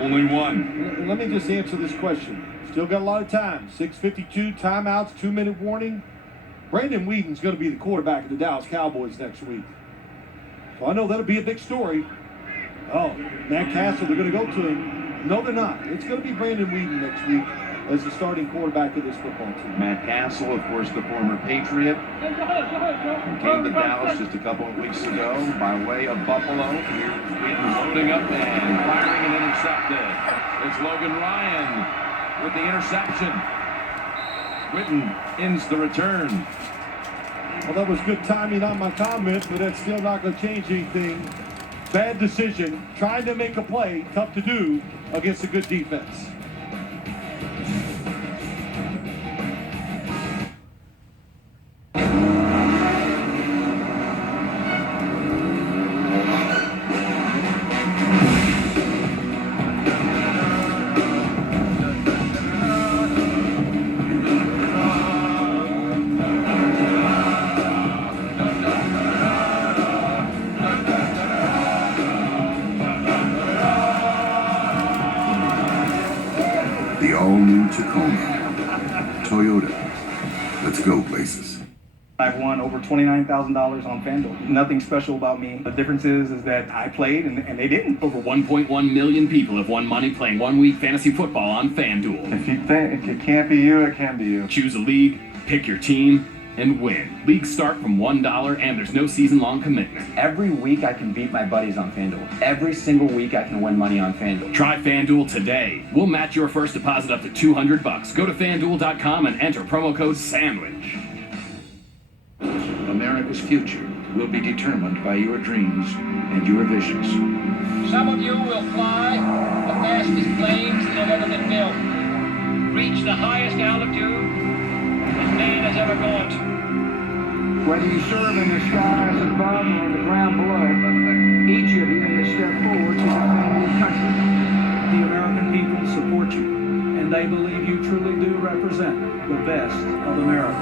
Only one. Let me just answer this question. Still got a lot of time. 6:52, timeouts, 2-minute warning. Brandon Whedon's going to be the quarterback of the Dallas Cowboys next week. So I know that'll be a big story. Oh, Matt Castle, they're going to go to him. No, they're not. It's going to be Brandon Whedon next week as the starting quarterback of this football team. Matt Castle, of course, the former Patriot, who came to Dallas just a couple of weeks ago by way of Buffalo. Here's Whedon loading up and firing and intercepted. It's Logan Ryan with the interception. Whedon ends the return. Well, that was good timing on my comment, but that's still not going to change anything. Bad decision. Trying to make a play, tough to do against a good defense. The all-new Tacoma. Toyota. Let's go places. I've won over $29,000 on FanDuel. Nothing special about me. The difference is that I played and they didn't. Over 1.1 million people have won money playing one-week fantasy football on FanDuel. If you think it can't be you, it can be you. Choose a league, pick your team, and win. Leagues start from $1 and there's no season-long commitment. Every week I can beat my buddies on FanDuel. Every single week I can win money on FanDuel. Try FanDuel today. We'll match your first deposit up to $200. Go to FanDuel.com and enter promo code SANDWICH. America's future will be determined by your dreams and your visions. Some of you will fly the fastest planes that have ever been built, reach the highest altitude that man has ever gone to. Whether you serve in the skies above or on the ground below, each of you has stepped forward to defend your country. The American people support you, and they believe you truly do represent the best of America.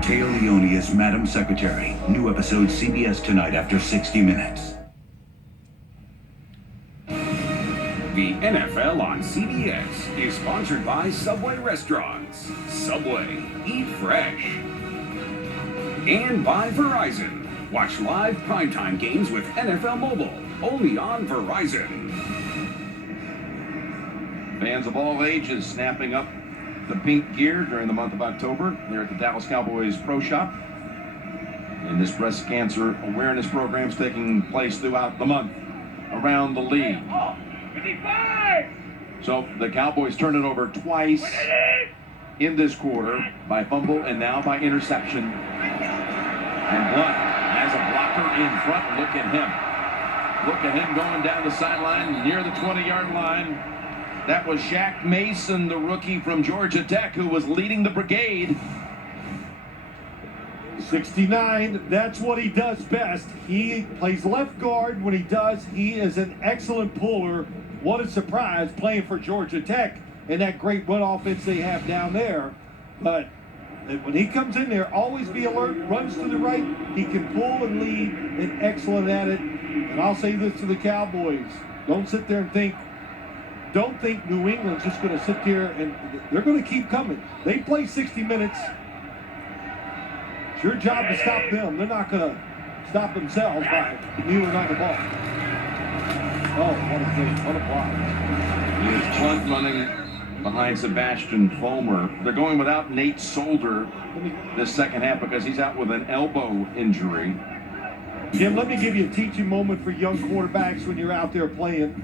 Taya Leone as Madam Secretary. New episode CBS tonight after 60 Minutes. The NFL on CBS is sponsored by Subway Restaurants. Subway, eat fresh. And by Verizon. Watch live primetime games with NFL Mobile, only on Verizon. Fans of all ages snapping up the pink gear during the month of October here at the Dallas Cowboys Pro Shop. And this breast cancer awareness program is taking place throughout the month around the league. So the Cowboys turn it over twice in this quarter by fumble and now by interception. And Blunt has a blocker in front. Look at him. Look at him going down the sideline near the 20-yard line. That was Shaq Mason, the rookie from Georgia Tech, who was leading the brigade. 69, that's what he does best. He plays left guard when he does. He is an excellent puller. What a surprise playing for Georgia Tech and that great run offense they have down there. But when he comes in there, always be alert, runs to the right. He can pull and lead and excellent at it. And I'll say this to the Cowboys. Don't sit there and don't think New England's just going to sit there and they're going to keep coming. They play 60 minutes. It's your job to stop them. They're not going to stop themselves by kneeling on the ball. Oh, what a block. Here's Blunt running behind Sebastian Fulmer. They're going without Nate Solder this second half because he's out with an elbow injury. Jim, let me give you a teaching moment for young quarterbacks when you're out there playing.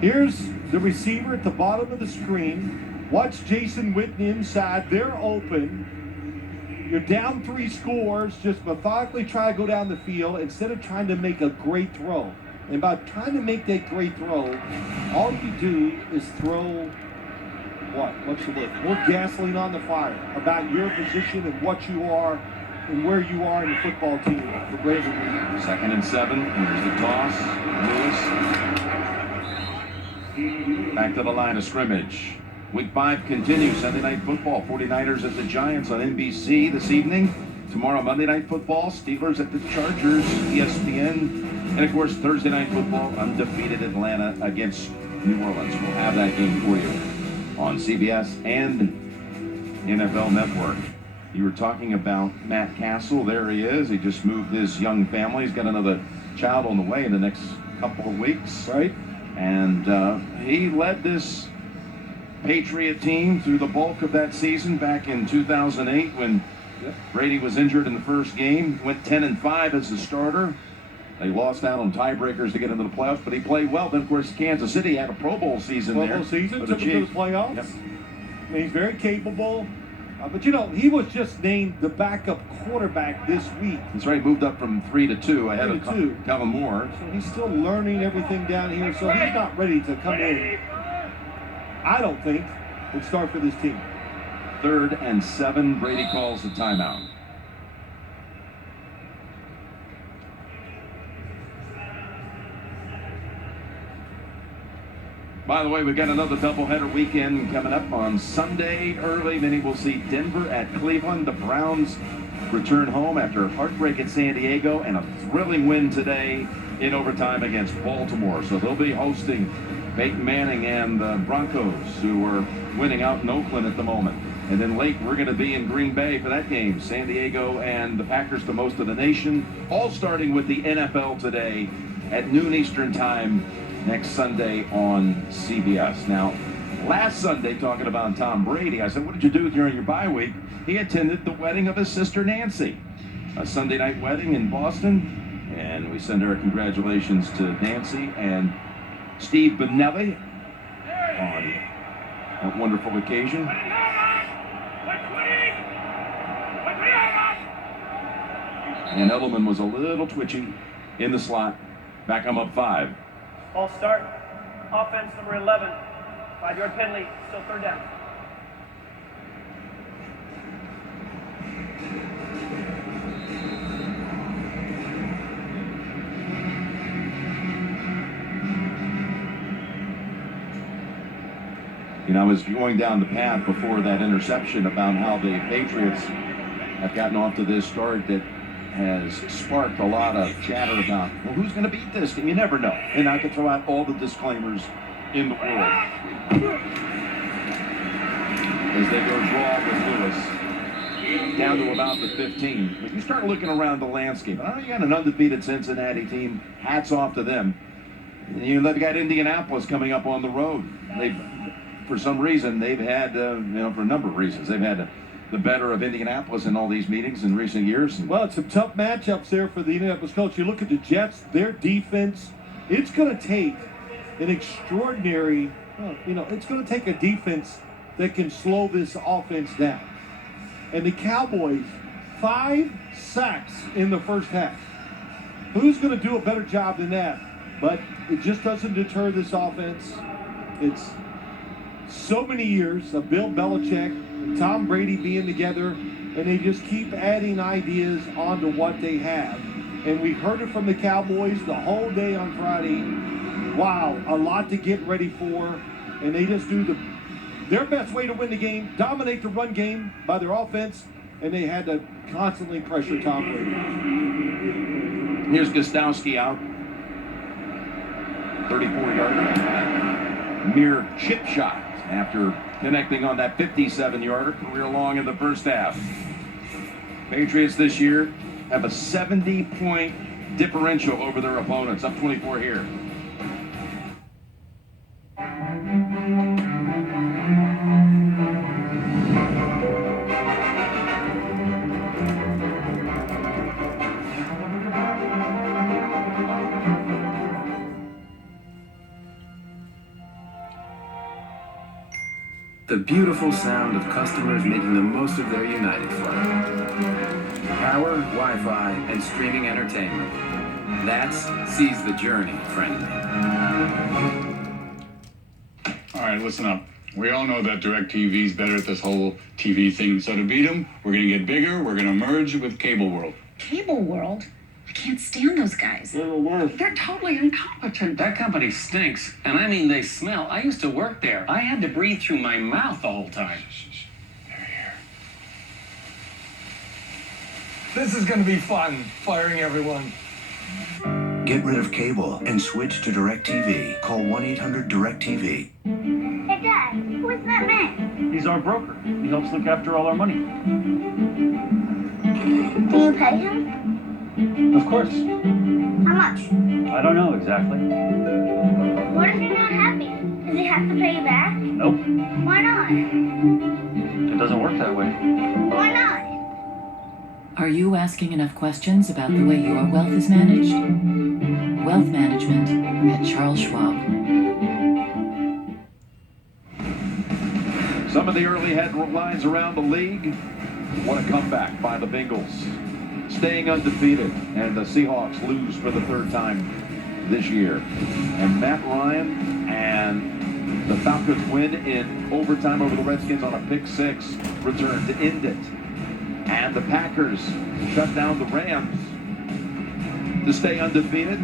Here's the receiver at the bottom of the screen. Watch Jason Witten inside. They're open. You're down 3 scores. Just methodically try to go down the field instead of trying to make a great throw. And by trying to make that great throw, all you do is throw what? What's the word? More gasoline on the fire about your position and what you are and where you are in the football team for Brandon Whedon. 2nd and 7. Here's the toss. Lewis. Back to the line of scrimmage. Week 5 continues. Sunday Night Football. 49ers at the Giants on NBC this evening. tomorrow, Monday Night Football, Steelers at the Chargers, ESPN. And, of course, Thursday Night Football, undefeated Atlanta against New Orleans. We'll have that game for you on CBS and NFL Network. You were talking about Matt Castle. There he is. He just moved his young family. He's got another child on the way in the next couple of weeks. Right. And he led this Patriot team through the bulk of that season back in 2008 when Brady was injured in the first game. Went 10-5 as a starter. They lost out on tiebreakers to get into the playoffs, but he played well. Then, of course, Kansas City had a Pro Bowl season took him to the playoffs. Yep. I mean, he's very capable. But, you know, he was just named the backup quarterback this week. That's right. Moved up from 3 to 2 ahead of Kellen Moore. So he's still learning everything down here. So he's not ready to come in, I don't think, and start for this team. 3rd and 7. Brady calls the timeout. By the way, we've got another doubleheader weekend coming up on Sunday early. Many will see Denver at Cleveland. The Browns return home after a heartbreak at San Diego and a thrilling win today in overtime against Baltimore. So they'll be hosting Peyton Manning and the Broncos, who are winning out in Oakland at the moment. And then late, we're going to be in Green Bay for that game. San Diego and the Packers, the most of the nation, all starting with the NFL today at noon Eastern time next Sunday on CBS. Now, last Sunday, talking about Tom Brady, I said, what did you do during your bye week? He attended the wedding of his sister Nancy, a Sunday night wedding in Boston, and we send our congratulations to Nancy and Steve Benelli on that wonderful occasion. And Edelman was a little twitchy in the slot. Back him up 5. False start. Offense number 11. 5-yard penalty. Still 3rd down. You know, I was going down the path before that interception about how the Patriots have gotten off to this start that has sparked a lot of chatter about, well, who's going to beat this game? You never know. And I could throw out all the disclaimers in the world. As they go draw with Lewis down to about the 15. But you start looking around the landscape. Oh, you got an undefeated Cincinnati team. Hats off to them. And you got Indianapolis coming up on the road. For some reason, they've had, for a number of reasons, they've had the better of Indianapolis in all these meetings in recent years. Well, it's some tough matchups there for the Indianapolis Colts. You look at the Jets, their defense, it's going to take an extraordinary, it's going to take a defense that can slow this offense down. And the Cowboys, 5 sacks in the first half. Who's going to do a better job than that? But it just doesn't deter this offense. It's so many years of Bill Belichick and Tom Brady being together, and they just keep adding ideas onto what they have. And we heard it from the Cowboys the whole day on Friday. Wow, a lot to get ready for, and they just do their best way to win the game, dominate the run game by their offense, and they had to constantly pressure Tom Brady. Here's Gostowski out. 34-yarder. Mere chip shot after connecting on that 57-yarder, career long in the first half. Patriots this year have a 70-point differential over their opponents, up 24 here. The beautiful sound of customers making the most of their United flight. Power, Wi-Fi, and streaming entertainment. That's Seize the Journey, friendly. All right, listen up. We all know that DirecTV's better at this whole TV thing. So to beat them, we're going to get bigger. We're going to merge with Cable World. Cable World? I can't stand those guys. They're totally incompetent. That company stinks, and I mean they smell. I used to work there. I had to breathe through my mouth the whole time. This is going to be fun, firing everyone. Get rid of cable and switch to DirecTV. Call 1-800-DirecTV. Hey, Dad, who is that man? He's our broker. He helps look after all our money. Do you pay him? Of course. How much? I don't know exactly. What if you're not happy? Does he have to pay you back? Nope. Why not? It doesn't work that way. Why not? Are you asking enough questions about the way your wealth is managed? Wealth management at Charles Schwab. Some of the early headlines around the league. What a comeback by the Bengals. Staying undefeated, and the Seahawks lose for the third time this year. And Matt Ryan and the Falcons win in overtime over the Redskins on a pick-6 return to end it. And the Packers shut down the Rams to stay undefeated.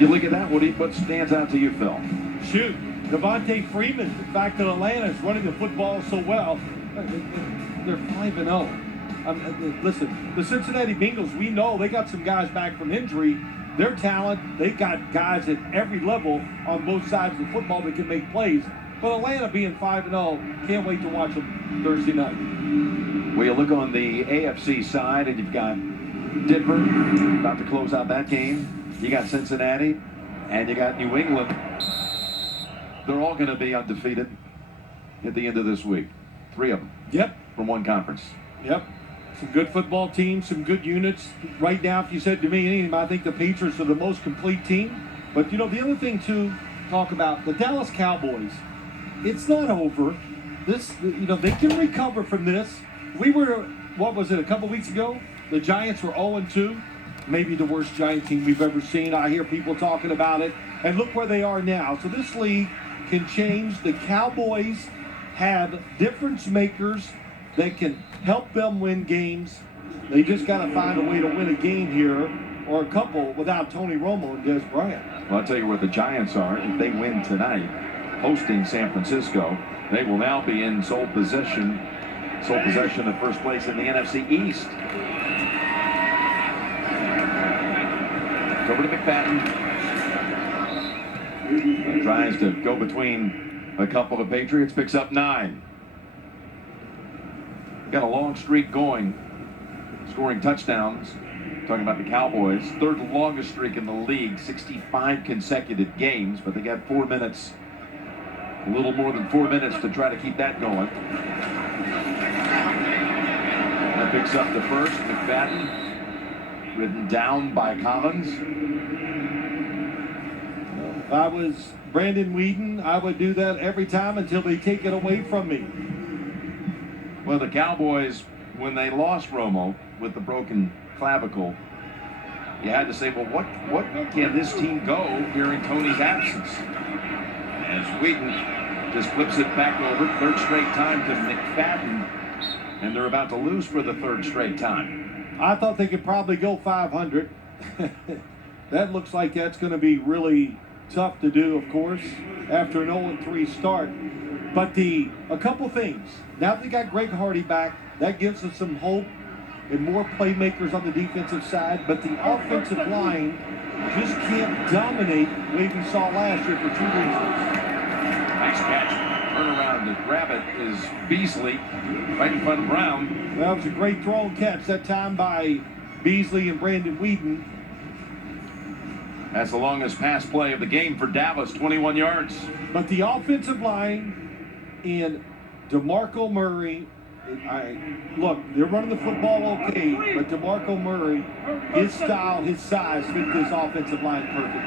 You look at that, what stands out to you, Phil? Shoot, Devontae Freeman, the fact that Atlanta is running the football so well, they're 5-0. Listen, the Cincinnati Bengals, we know they got some guys back from injury. Their talent, they got guys at every level on both sides of the football that can make plays. But Atlanta being 5-0, can't wait to watch them Thursday night. Well, you look on the AFC side, and you've got Denver about to close out that game. You got Cincinnati, and you got New England. They're all going to be undefeated at the end of this week. 3 of them. Yep. From one conference. Yep. Some good football teams, some good units. Right now, if you said to me, I think the Patriots are the most complete team. But, the other thing, too, talk about the Dallas Cowboys. It's not over. They can recover from this. We were, a couple weeks ago? The Giants were 0-2. Maybe the worst Giant team we've ever seen. I hear people talking about it. And look where they are now. So this league can change. The Cowboys have difference makers that can help them win games. They just got to find a way to win a game here, or a couple, without Tony Romo and Des Bryant. Well, I'll tell you where the Giants are. If they win tonight, hosting San Francisco, they will now be in sole possession of first place in the NFC East. It's over to McFadden. He tries to go between a couple of Patriots, picks up 9. Got a long streak going, scoring touchdowns. Talking about the Cowboys, 3rd longest streak in the league, 65 consecutive games, but they got 4 minutes, a little more than 4 minutes to try to keep that going. That picks up the first, McFadden, ridden down by Collins. If I was Brandon Weeden, I would do that every time until they take it away from me. Well, the Cowboys, when they lost Romo with the broken clavicle, you had to say, well, what can this team go during Tony's absence? As Wheaton just flips it back over, 3rd straight time to McFadden, and they're about to lose for the 3rd straight time. I thought they could probably go 500. That looks like that's going to be really tough to do, of course, after an 0-3 start. But a couple things. Now they got Greg Hardy back, that gives us some hope and more playmakers on the defensive side. But the offensive line just can't dominate the way we saw last year for 2 reasons. Nice catch. Turnaround to grab it is Beasley right in front of Brown. That was a great throw and catch that time by Beasley and Brandon Weeden. That's the longest pass play of the game for Dallas, 21 yards. But the offensive line and DeMarco Murray, look, they're running the football okay, but DeMarco Murray, his style, his size fit this offensive line perfectly.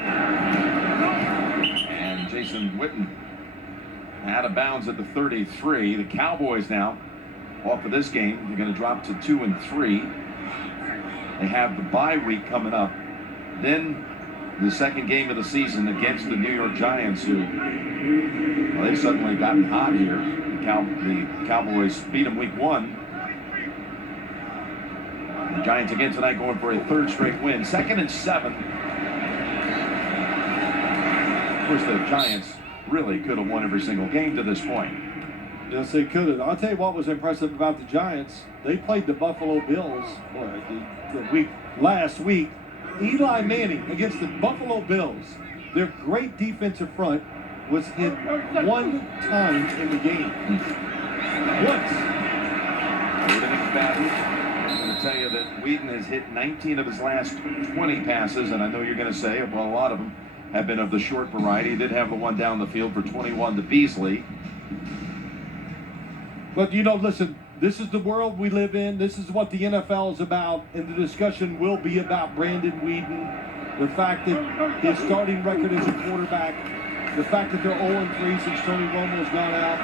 And Jason Witten out of bounds at the 33. The Cowboys now off of this game, they're going to drop to 2-3. They have the bye week coming up. Then the second game of the season against the New York Giants, who they've suddenly gotten hot here. The Cowboys beat them week 1. The Giants again tonight going for a 3rd straight win. 2nd and 7. Of course, the Giants really could have won every single game to this point. Yes, they could have. I'll tell you what was impressive about the Giants. They played the Buffalo Bills last week. Eli Manning against the Buffalo Bills. Their great defensive front was hit one time in the game. Once. I'm going to tell you that Whedon has hit 19 of his last 20 passes, and I know you're going to say, well, a lot of them have been of the short variety. He did have the one down the field for 21 to Beasley. But, listen, this is the world we live in. This is what the NFL is about, and the discussion will be about Brandon Whedon, the fact that his starting record as a quarterback, the fact that they're 0-3 since Tony Romo's gone out.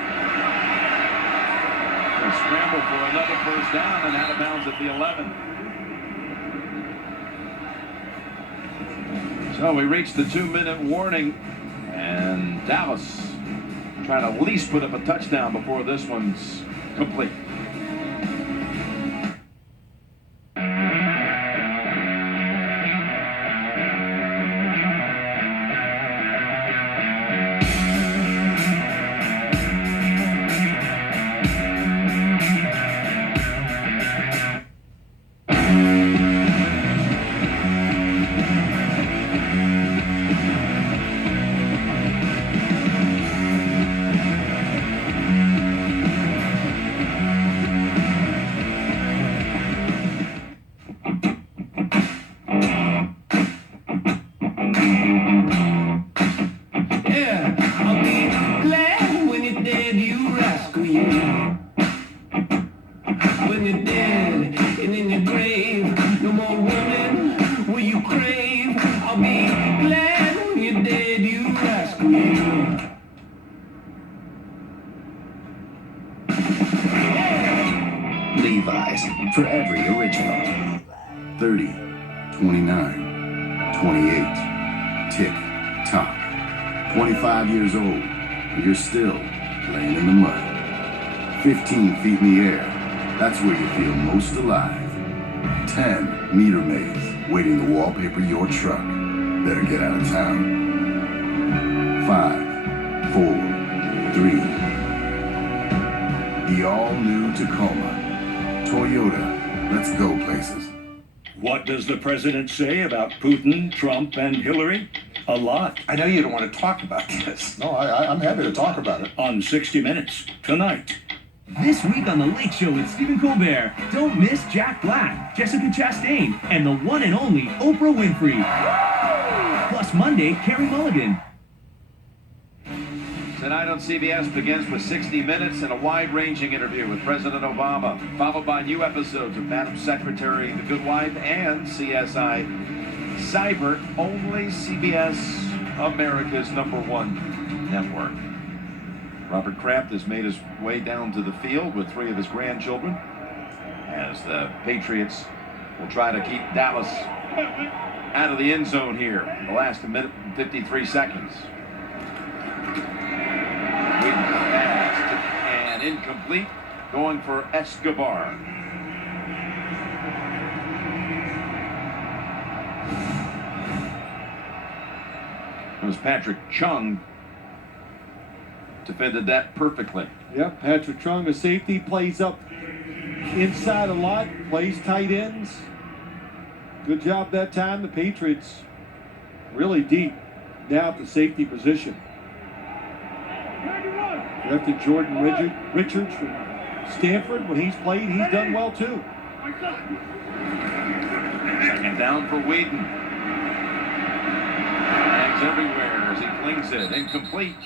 They scramble for another first down and out of bounds at the 11. So we reached the 2-minute warning, and Dallas trying to at least put up a touchdown before this one's complete. Levi's for every original. 30, 29, 28. Tick tock. 25 years old, and you're still laying in the mud. 15 feet in the air, that's where you feel most alive. 10 meter maids waiting to wallpaper your truck. Better get out of town. 5, 4, 3. The all-new Tacoma. Toyota, let's go places. What does the president say about Putin, Trump, and Hillary? A lot. I know you don't want to talk about this. No, I'm happy to talk about it. On 60 Minutes, tonight. This week on The Late Show with Stephen Colbert, don't miss Jack Black, Jessica Chastain, and the one and only Oprah Winfrey. Plus Monday, Carey Mulligan. Tonight on CBS begins with 60 Minutes and a wide-ranging interview with President Obama, followed by new episodes of Madam Secretary, The Good Wife, and CSI Cyber, only CBS, America's #1 network. Robert Kraft has made his way down to the field with 3 of his grandchildren as the Patriots will try to keep Dallas out of the end zone here in the last minute and 53 seconds. Fast and incomplete, going for Escobar. It was Patrick Chung defended that perfectly. Yep, Patrick Chung, the safety, plays up inside a lot, plays tight ends. Good job that time. The Patriots really deep now at the safety position. Left Jordan Richards from Stanford. When he's played, he's done well too. Second down for Whedon. Flags everywhere as he flings it. Incomplete.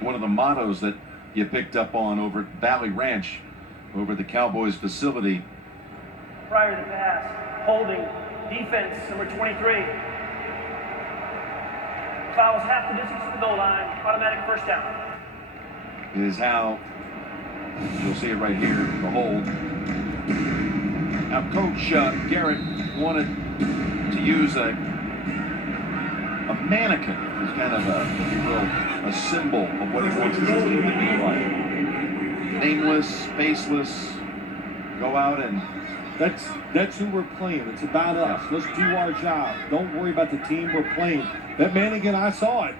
One of the mottos that you picked up on over at Valley Ranch, over the Cowboys facility. Prior to the pass, holding. Defense, number 23. Fouls half the distance to the goal line. Automatic first down. Is how you'll see it right here, the hold. Now, Coach Garrett wanted to use a mannequin as kind of a symbol of what he wants his team to be like. Nameless, faceless, go out and That's who we're playing. It's about us. Let's do our job. Don't worry about the team we're playing. That Mannigan, I saw it.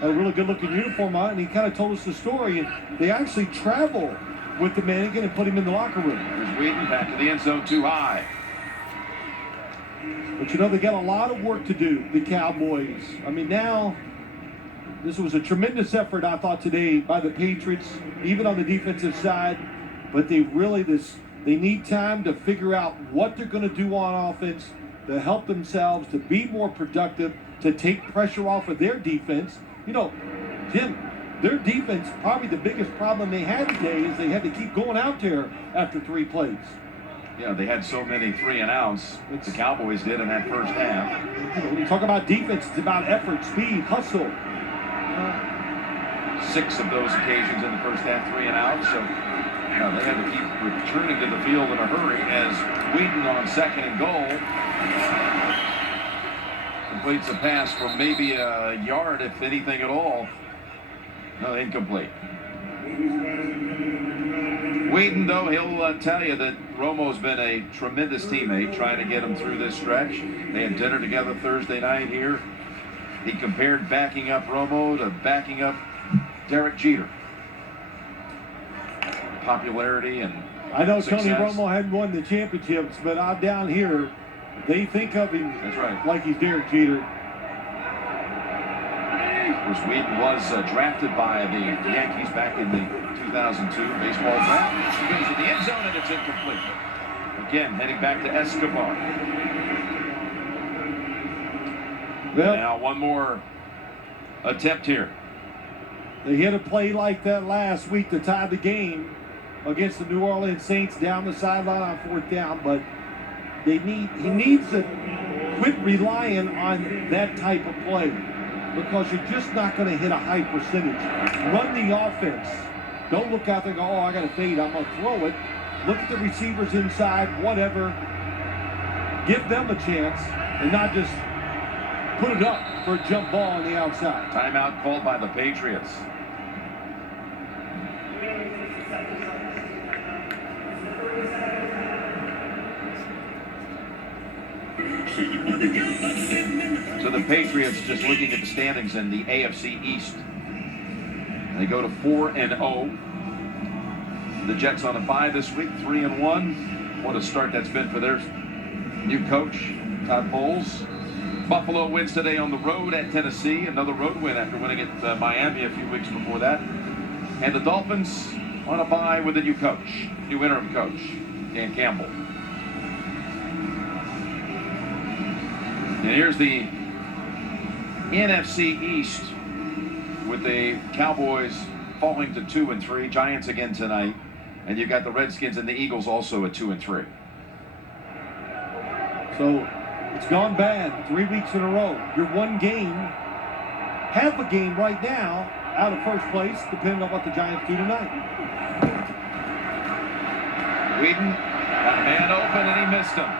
Had a really good-looking uniform on, and he kind of told us the story. And they actually travel with the Mannigan and put him in the locker room. There's Whedon back to the end zone, too high. But you know, they got a lot of work to do, the Cowboys. I mean, now, this was a tremendous effort, I thought, today by the Patriots, even on the defensive side. But they need time to figure out what they're going to do on offense to help themselves, to be more productive, to take pressure off of their defense. You know, Jim, their defense, probably the biggest problem they had today is they had to keep going out there after 3 plays. Yeah, they had so many 3-and-outs. The Cowboys did in that first half. You know, when you talk about defense, it's about effort, speed, hustle. 6 of those occasions in the first half, 3-and-outs. So they had to keep returning to the field in a hurry as Whedon on 2nd and goal completes a pass for maybe a yard, if anything at all. No, incomplete. Whedon, though, he'll tell you that Romo's been a tremendous teammate trying to get him through this stretch. They had dinner together Thursday night here. He compared backing up Romo to backing up Derek Jeter. Popularity and I know success. Tony Romo hadn't won the championships, but out down here, they think of him like he's Derek Jeter. Of course, Whedon was drafted by the Yankees back in the 2002 baseball draft. He goes to the end zone and it's incomplete. Again, heading back to Escobar. Well, now one more attempt here. They hit a play like that last week to tie the game against the New Orleans Saints down the sideline on 4th down, but he needs to quit relying on that type of play because you're just not going to hit a high percentage. Run the offense. Don't look out there and go, oh, I got to fade, I'm going to throw it. Look at the receivers inside, whatever. Give them a chance and not just put it up for a jump ball on the outside. Timeout called by the Patriots. So the Patriots, just looking at the standings in the AFC East, they go to 4-0. The Jets on a bye this week, 3-1. What a start that's been for their new coach, Todd Bowles. Buffalo wins today on the road at Tennessee. Another road win after winning at Miami a few weeks before that. And the Dolphins on a bye with a new coach, new interim coach, Dan Campbell. And here's the NFC East with the Cowboys falling to 2-3. Giants again tonight. And you've got the Redskins and the Eagles also at 2-3. So it's gone bad 3 weeks in a row. You're one game, half a game right now, out of first place, depending on what the Giants do tonight. Whedon got a man open and he missed him.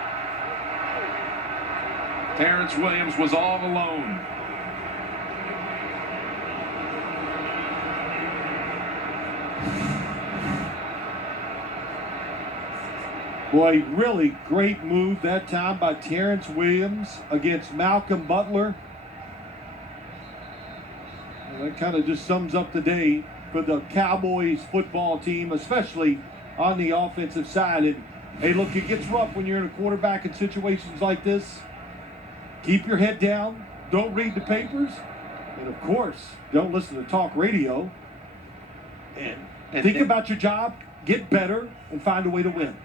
Terrence Williams was all alone. Boy, really great move that time by Terrence Williams against Malcolm Butler. And that kind of just sums up the day for the Cowboys football team, especially on the offensive side. And hey, look, it gets rough when you're in a quarterback in situations like this. Keep your head down. Don't read the papers. And of course, don't listen to talk radio. And think about your job, get better, and find a way to win.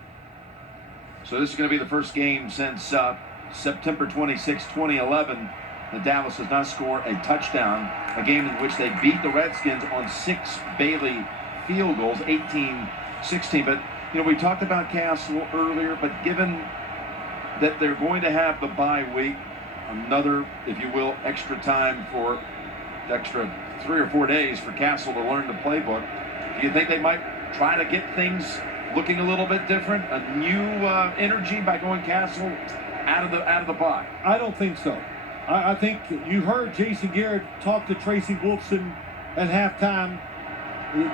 So this is going to be the first game since September 26, 2011. The Dallas does not score a touchdown, a game in which they beat the Redskins on 6 Bailey field goals, 18-16. But, you know, we talked about Castle earlier, but given that they're going to have the bye week, another, if you will, extra time for extra 3 or 4 days for Castle to learn the playbook, do you think they might try to get things looking a little bit different, a new energy by going Castle out of the bye? I don't think so. I think you heard Jason Garrett talk to Tracy Wolfson at halftime.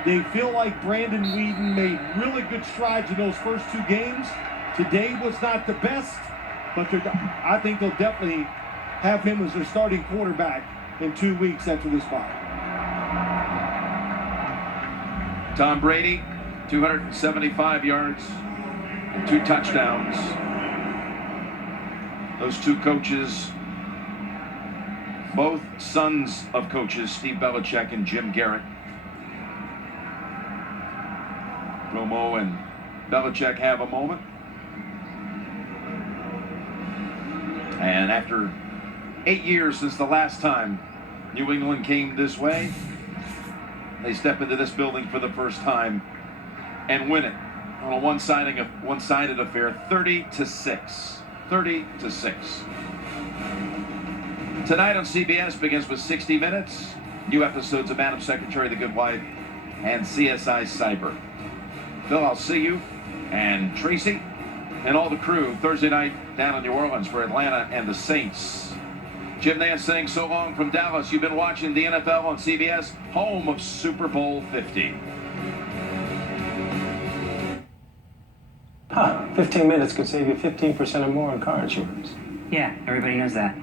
They feel like Brandon Whedon made really good strides in those first 2 games, Today was not the best, but I think they'll definitely have him as their starting quarterback in 2 weeks after this bye. Tom Brady, 275 yards and 2 touchdowns. Those 2 coaches, both sons of coaches, Steve Belichick and Jim Garrett. Romo and Belichick have a moment. And after 8 years since the last time New England came this way, they step into this building for the first time and win it on a one-sided affair, 30-6. 30-6. Tonight on CBS begins with 60 Minutes, new episodes of Madam Secretary, The Good Wife, and CSI Cyber. Phil, I'll see you, and Tracy, and all the crew Thursday night down in New Orleans for Atlanta and the Saints. Jim Nance saying so long from Dallas. You've been watching the NFL on CBS, home of Super Bowl 50. 15 minutes could save you 15% or more on car insurance. Yeah, everybody knows that.